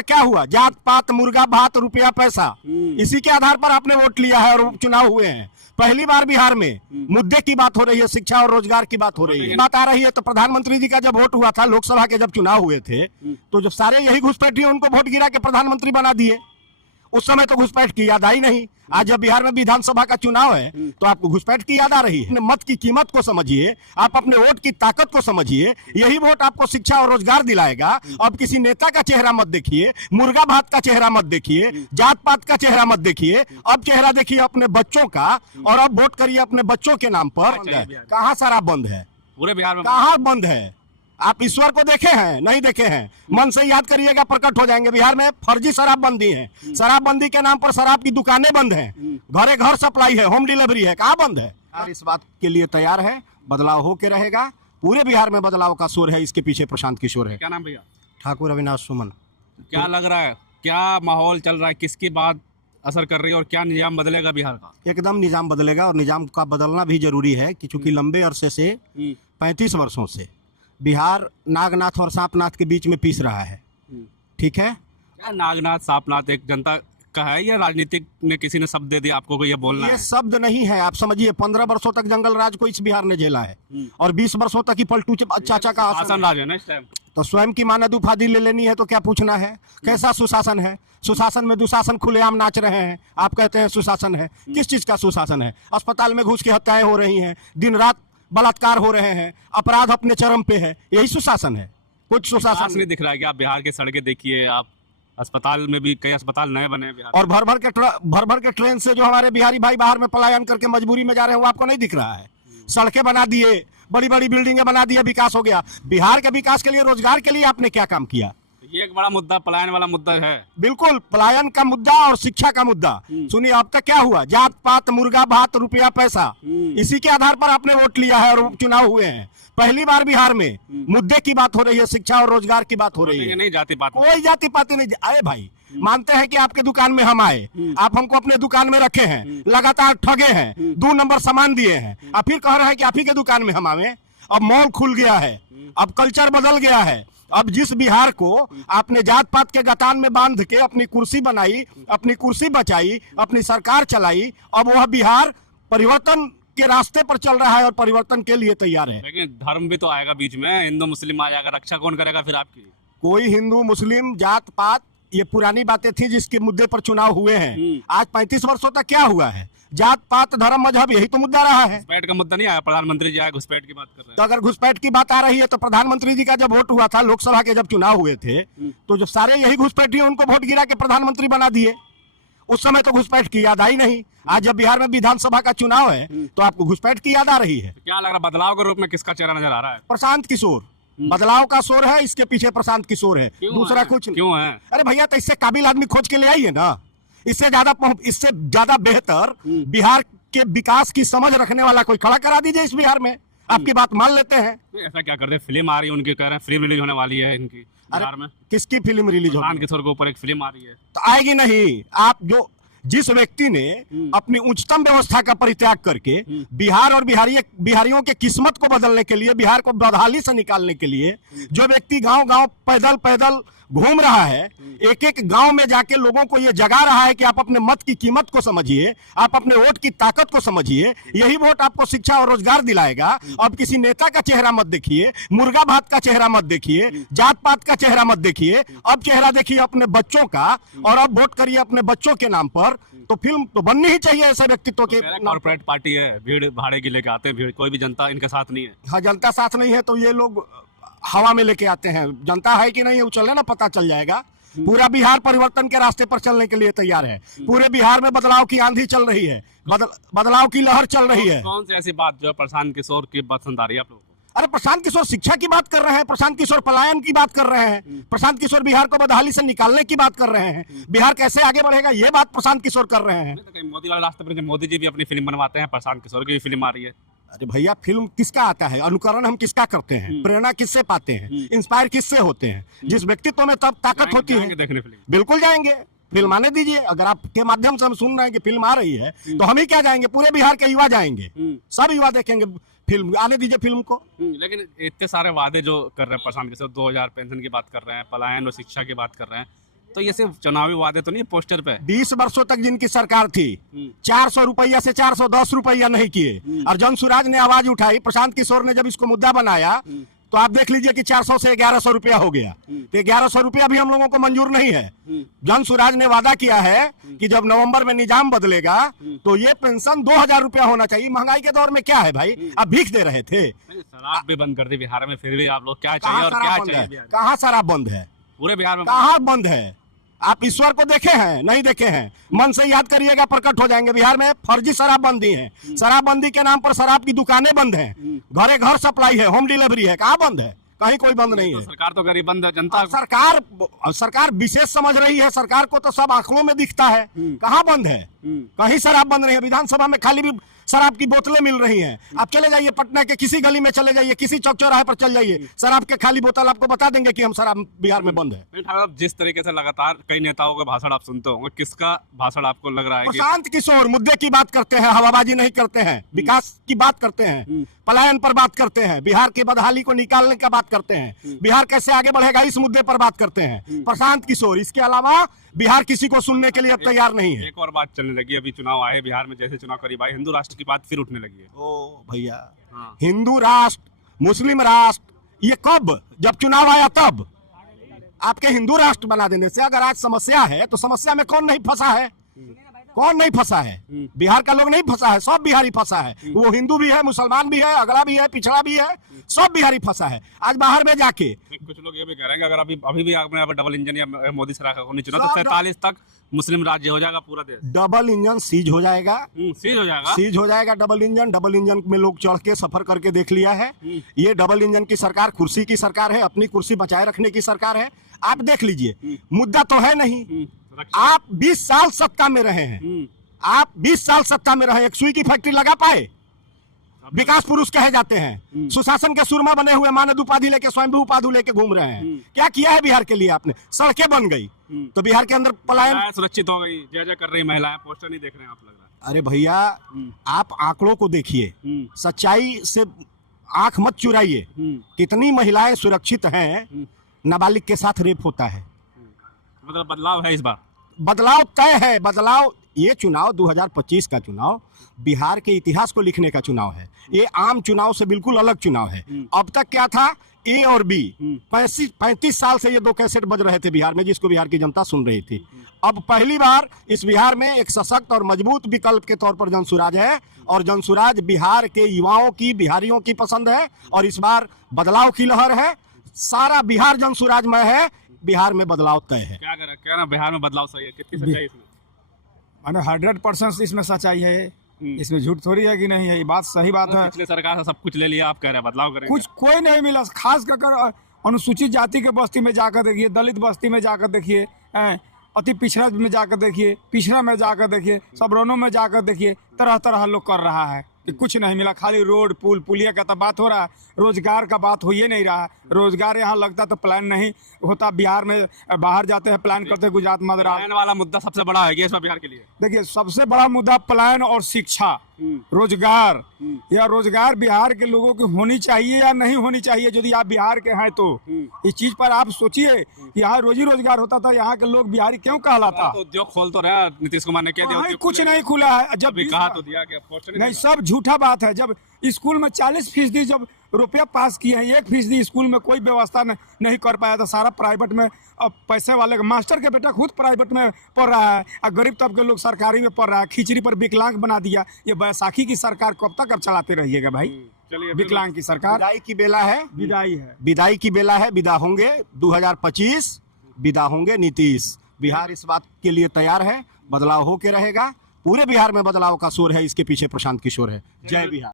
तक क्या हुआ? जात पात, मुर्गा भात, रुपया पैसा, इसी के आधार पर आपने वोट लिया है और चुनाव हुए हैं। पहली बार बिहार में मुद्दे की बात हो रही है, शिक्षा और रोजगार की बात हो रही है, बात आ रही है। तो प्रधानमंत्री जी का जब वोट हुआ था, लोकसभा के जब चुनाव हुए थे, तो जब सारे यही घुसपैठिए उनको वोट गिरा के प्रधानमंत्री बना दिए। उस समय तो घुसपैठ की याद आई नहीं। आज जब बिहार में विधानसभा का चुनाव है तो आपको घुसपैठ की याद आ रही है। अपने मत की कीमत को समझिए, आप अपने वोट की ताकत को समझिए। यही वोट आपको शिक्षा और रोजगार दिलाएगा। अब किसी नेता का चेहरा मत देखिए, मुर्गा भात का चेहरा मत देखिए, जात पात का चेहरा मत देखिए। अब चेहरा देखिए अपने बच्चों का, और अब वोट करिए अपने बच्चों के नाम पर। कहाँ शराब बंद है? पूरे बिहार में कहाँ बंद है? आप ईश्वर को देखे हैं? नहीं देखे हैं। मन से याद करिएगा, प्रकट हो जाएंगे। बिहार में फर्जी शराबबंदी है। शराबबंदी के नाम पर शराब की दुकानें बंद हैं, घरे घर सप्लाई है, होम डिलीवरी है। कहाँ बंद है? इस बात के लिए तैयार है, बदलाव होके रहेगा। पूरे बिहार में बदलाव का शोर है, इसके पीछे प्रशांत किशोर है। क्या नाम भैया? ठाकुर अविनाश सुमन। क्या लग रहा है, क्या माहौल चल रहा है, किसकी बात असर कर रही है और क्या निजाम बदलेगा बिहार का? एकदम निजाम बदलेगा, और निजाम का बदलना भी जरूरी है कि चूंकि लंबे अरसे से 35 वर्षों से बिहार नागनाथ और सांपनाथ के बीच में पीस रहा है। ठीक है? क्या नागनाथ सांपनाथ एक जनता का है या राजनीतिक में किसी ने शब्द दे दिया आपको को ये बोलना है? ये शब्द नहीं है, आप समझिए। 15 वर्षों तक जंगल राज को इस बिहार ने झेला है, और 20 वर्षों तक ही पलटू चाचा का शासन राज है ना इस टाइम। तो स्वयं की मानद उपाधि ले लेनी है तो क्या पूछना है? कैसा सुशासन है? सुशासन में दुशासन खुलेआम नाच रहे हैं। आप कहते हैं सुशासन है, किस चीज का सुशासन है? अस्पताल में घुस की हत्याएं हो रही हैं, दिन रात बलात्कार हो रहे हैं, अपराध अपने चरम पे है। यही सुशासन है? कुछ सुशासन नहीं दिख रहा है कि आप बिहार की सड़कें देखिए, आप अस्पताल में भी कई अस्पताल नए बने हैं बिहार। और भर भर के ट्रेन से जो हमारे बिहारी भाई बाहर में पलायन करके मजबूरी में जा रहे हैं, वो आपको नहीं दिख रहा है? सड़कें बना दिए, बड़ी बड़ी बिल्डिंगें बना दिए, विकास हो गया। बिहार के विकास के लिए, रोजगार के लिए आपने क्या काम किया? ये एक बड़ा मुद्दा, पलायन वाला मुद्दा है। बिल्कुल, पलायन का मुद्दा और शिक्षा का मुद्दा। सुनिए, अब तक क्या हुआ? जात पात, मुर्गा भात, रुपया पैसा, इसी के आधार पर आपने वोट लिया है और चुनाव हुए हैं। पहली बार बिहार में मुद्दे की बात हो रही है, शिक्षा और रोजगार की बात हो रही है। नहीं जाति पाति, कोई जाति पाति नहीं। अरे भाई, मानते हैं कि आपके दुकान में हम आए, आप हमको अपने दुकान में रखे हैं, लगातार ठगे हैं, 2 नंबर सामान दिए हैं, अब फिर कह रहे हैं कि आप ही के दुकान में हम आए। अब मॉल खुल गया है, अब कल्चर बदल गया है। अब जिस बिहार को आपने जात पात के गतान में बांध के अपनी कुर्सी बनाई, अपनी कुर्सी बचाई, अपनी सरकार चलाई, अब वह बिहार परिवर्तन के रास्ते पर चल रहा है और परिवर्तन के लिए तैयार है। लेकिन धर्म भी तो आएगा बीच में, हिंदू मुस्लिम आ जाएगा, रक्षा कौन करेगा फिर आपकी? कोई हिंदू मुस्लिम जात पात, ये पुरानी बातें थी जिसके मुद्दे पर चुनाव हुए हैं। आज 35 वर्षों तक क्या हुआ है? जात पात, धर्म, मजहब, यही तो मुद्दा रहा है। घुसपैठ का मुद्दा नहीं आया? प्रधानमंत्री जी आए, घुसपैठ की बात कर रहे हैं। तो अगर घुसपैठ की बात आ रही है तो प्रधानमंत्री जी का जब वोट हुआ था, लोकसभा के जब चुनाव हुए थे, तो जब सारे यही घुसपैठिए उनको वोट गिरा के प्रधानमंत्री बना दिए। उस समय तो घुसपैठ की याद आई नहीं। आज जब बिहार में विधानसभा का चुनाव है तो आपको घुसपैठ की याद आ रही है। क्या लग रहा है, बदलाव के रूप में किसका चेहरा नजर आ रहा है? प्रशांत किशोर। बदलाव का शोर है, इसके पीछे प्रशांत किशोर है, दूसरा कुछ नहीं। क्यों है? अरे भैया, तो इससे काबिल आदमी खोज के ले आइए ना। इससे ज्यादा बेहतर बिहार के विकास की समझ रखने वाला कोई खड़ा करा दीजिए इस बिहार में। आपकी बात मान लेते हैं। ऐसा क्या करते हैं? फिल्म आ रही है उनकी, कह रहे हैं फिल्म रिलीज होने वाली है इनकी बिहार में। किसकी फिल्म रिलीज होगी? प्रशांत किशोर के ऊपर एक फिल्म आ रही है। तो आएगी नहीं। आप जिस व्यक्ति ने अपनी उच्चतम व्यवस्था का परित्याग करके बिहार और बिहारियों के किस्मत को बदलने के लिए, बिहार को बदहाली से निकालने के लिए, जो व्यक्ति गांव गांव पैदल घूम रहा है, एक एक गांव में जाके लोगों को यह जगा रहा है कि आप अपने मत की कीमत को समझिए, आप अपने वोट की ताकत को समझिए। यही वोट आपको शिक्षा और रोजगार दिलाएगा। अब किसी नेता का चेहरा मत देखिए, मुर्गा भात का चेहरा मत देखिए, जात पात का चेहरा मत देखिए। अब चेहरा देखिए अपने बच्चों का, और अब वोट करिए अपने बच्चों के नाम पर। तो फिल्म तो बननी ही चाहिए ऐसे व्यक्तित्व के। कॉर्पोरेट पार्टी है, भीड़ भाड़े की लेके आते हैं, भीड़, कोई भी जनता इनके साथ नहीं है। हाँ, जनता साथ नहीं है तो ये लोग हवा में लेके आते हैं। जनता है कि नहीं है वो चले ना, पता चल जाएगा। पूरा बिहार परिवर्तन के रास्ते पर चलने के लिए तैयार है। पूरे बिहार में बदलाव की आंधी चल रही है, बदलाव की लहर चल रही है। कौन सी ऐसी बात जो प्रशांत किशोर की पसंद आ रही है आप लोगों को? अरे प्रशांत किशोर शिक्षा की बात कर रहे हैं, प्रशांत किशोर पलायन की बात कर रहे हैं, प्रशांत किशोर बिहार को बदहाली से निकालने की बात कर रहे हैं, बिहार कैसे आगे बढ़ेगा ये बात प्रशांत किशोर कर रहे हैं। तो मोदी वाले रास्ते पर मोदी जी भी अपनी फिल्म बनवाते हैं, प्रशांत किशोर की भी फिल्म आ रही है। अरे भैया, फिल्म किसका आता है? अनुकरण हम किसका करते हैं? प्रेरणा किससे पाते हैं? इंस्पायर किससे होते हैं? जिस व्यक्तित्व में तब ताकत होती है। देखने फिल्म बिल्कुल जाएंगे, फिल्म आने दीजिए। अगर आपके माध्यम से हम सुन रहे हैं कि फिल्म आ रही है तो हम ही क्या जाएंगे, पूरे बिहार के युवा जाएंगे, सब युवा देखेंगे फिल्म। आने दीजिए फिल्म को। लेकिन इतने सारे वादे जो कर रहे हैं प्रशांत किशोर, 2000 पेंशन की बात कर रहे हैं, पलायन और शिक्षा की बात कर रहे हैं, तो ये सिर्फ चुनावी वादे तो नहीं, पोस्टर पे 20 वर्षों तक जिनकी सरकार थी 400 रुपया से 410 रुपया नहीं किए, और जनसुराज ने आवाज उठाई, प्रशांत किशोर ने जब इसको मुद्दा बनाया तो आप देख लीजिए कि 400 से 1100 रुपया हो गया। तो 1100 रुपया भी हम लोगों को मंजूर नहीं है। जनसुराज ने वादा किया है कि जब नवंबर में निजाम बदलेगा तो ये पेंशन 2000 रुपया होना चाहिए। महंगाई के दौर में क्या है भाई, आप भीख दे रहे थे। शराब भी बंद कर दी बिहार में, फिर भी आप लोग क्या चाहिए और क्या चाहिए? कहाँ शराब बंद है? पूरे बिहार में कहाँ बंद है? आप ईश्वर को देखे हैं? नहीं देखे हैं। मन से याद करिएगा, प्रकट हो जाएंगे। बिहार में फर्जी शराबबंदी है। शराबबंदी के नाम पर शराब की दुकानें बंद हैं, घरे घर सप्लाई है, होम डिलीवरी है। कहाँ बंद है? कहीं कोई बंद नहीं है। सरकार तो गरीब बंद है, जनता सरकार विशेष समझ रही है। सरकार को तो सब आंकड़ों में दिखता है। कहाँ बंद है? कहीं शराब बंद नहीं है। विधानसभा में खाली भी शराब की बोतलें मिल रही हैं। आप चले जाइए पटना के किसी गली में चले जाइए, किसी चौक चौराहे पर चल जाइए, शराब के खाली बोतल आपको बता देंगे कि हम शराब बिहार में बंद है। जिस तरीके से लगातार कई नेताओं का भाषण आप सुनते होंगे, किसका भाषण आपको लग रहा है? प्रशांत किशोर मुद्दे की बात करते हैं, हवाबाजी नहीं करते हैं, विकास की बात करते हैं, पलायन पर बात करते हैं, बिहार की बदहाली को निकालने का बात करते हैं, बिहार कैसे आगे बढ़ेगा इस मुद्दे पर बात करते हैं प्रशांत किशोर। इसके अलावा बिहार किसी को सुनने के लिए अब तैयार नहीं है। एक और बात चलने लगी, अभी चुनाव आए बिहार में, जैसे चुनाव करीब आए, हिंदू राष्ट्र की बात फिर उठने लगी है। ओ भैया, हिंदू राष्ट्र, मुस्लिम राष्ट्र, ये कब? जब चुनाव आया तब। आपके हिंदू राष्ट्र बना देने से अगर आज समस्या है तो समस्या में कौन नहीं फंसा है? कौन नहीं फंसा है? बिहार का लोग नहीं फंसा है, सब बिहारी फंसा है। वो हिंदू भी है, मुसलमान भी है, अगला भी है, पिछड़ा भी है, सब बिहारी फंसा है। आज बाहर में जाके कुछ लोग ये भी कह रहे हैं कि अगर अभी भी आपने डबल इंजन या मोदी सरकार को नहीं चुना तो 47 तक मुस्लिम राज्य हो जाएगा पूरा देश। डबल इंजन सीज हो जाएगा, सीज हो जाएगा, सीज हो जाएगा डबल इंजन में लोग चढ़ के सफर करके देख लिया है। ये डबल इंजन की सरकार कुर्सी की सरकार है, अपनी कुर्सी बचाए रखने की सरकार है। आप देख लीजिए, मुद्दा तो है नहीं। आप 20 साल सत्ता में रहे हैं, आप 20 साल सत्ता में रहे, एक सुई की फैक्ट्री लगा पाए? विकास पुरुष कहे जाते हैं, सुशासन के सुरमा बने हुए मानद उपाधि लेके, स्वयं उपाधि लेके घूम रहे हैं। क्या किया है बिहार के लिए आपने? सड़कें बन गई तो बिहार के अंदर पलायन सुरक्षित हो गई, जय जय कर रही महिलाएं, पोस्टर नहीं देख रहे हैं आप, लग रहा है। अरे भैया, आप आंकड़ों को देखिए, सच्चाई से आंख मत चुराइए। कितनी महिलाएं सुरक्षित हैं? नाबालिग के साथ रेप होता है। मतलब बदलाव है इस बार, बदलाव तय है। बदलाव, ये चुनाव 2025 का चुनाव बिहार के इतिहास को लिखने का चुनाव है। ये आम चुनाव से बिल्कुल अलग चुनाव है। अब तक क्या था? ए और बी। 35 साल से ये दो कैसेट बज रहे थे बिहार में, जिसको बिहार की जनता सुन रही थी। अब पहली बार इस बिहार में एक सशक्त और मजबूत विकल्प के तौर पर जनसुराज है, और जनसुराज बिहार के युवाओं की, बिहारियों की पसंद है, और इस बार बदलाव की लहर है। सारा बिहार जनसुराजमय है, बिहार में बदलाव तय है। क्या ना बिहार में बदलाव सही है? कितनी सच्चाई इसमें? माने 100% इसमें सच्चाई है, इसमें झूठ थोड़ी है कि नहीं है। ये बात सही बात है। पिछले सरकार से सब कुछ ले लिया, आप कह रहे हैं बदलाव करेंगे? कुछ कोई नहीं मिला। खास कर अनुसूचित जाति के बस्ती में जाकर देखिए, दलित बस्ती में जाकर देखिए, अति पिछड़ा में जाकर देखिए, पिछड़ा में जाकर देखिए, सबरोनों में जाकर देखिए, तरह तरह लोग कर रहा है कि कुछ नहीं मिला। खाली रोड पुल पुलिया का तो बात हो रहा है, रोजगार का बात हो ही नहीं रहा है। रोजगार यहाँ लगता तो प्लान नहीं होता। बिहार में बाहर जाते हैं, प्लान करते हैं गुजरात मद्रास। प्लान वाला मुद्दा सबसे बड़ा है इस बार बिहार के लिए। देखिए, सबसे बड़ा मुद्दा प्लान और शिक्षा, रोजगार। या रोजगार बिहार के लोगों की होनी चाहिए या नहीं होनी चाहिए? यदि आप बिहार के हैं तो इस चीज पर आप सोचिए कि यहाँ रोजी रोजगार होता था, यहाँ के लोग बिहारी क्यों कहलाता? तो उद्योग खोल तो रहे नीतीश कुमार ने, कह दिया कुछ नहीं खुला है। जब कहा तो दिया कि पोस्टर नहीं, सब झूठा बात है। जब स्कूल में 40% जब रुपया पास किए हैं, 1% स्कूल में कोई व्यवस्था नहीं कर पाया था। सारा प्राइवेट में। अब पैसे वाले मास्टर के बेटा खुद प्राइवेट में पढ़ रहा है, और गरीब तबके के लोग सरकारी में पढ़ रहा है। खिचड़ी पर विकलांग बना दिया। ये बैसाखी की सरकार कब तक अब चलाते रहिएगा भाई? विकलांग की सरकार। विदाई की बेला है, विदाई है, विदाई की बेला है। विदा होंगे 2025, विदा होंगे नीतीश। बिहार इस बात के लिए तैयार है, बदलाव होके रहेगा। पूरे बिहार में बदलाव का शोर है, इसके पीछे प्रशांत किशोर है। जय बिहार।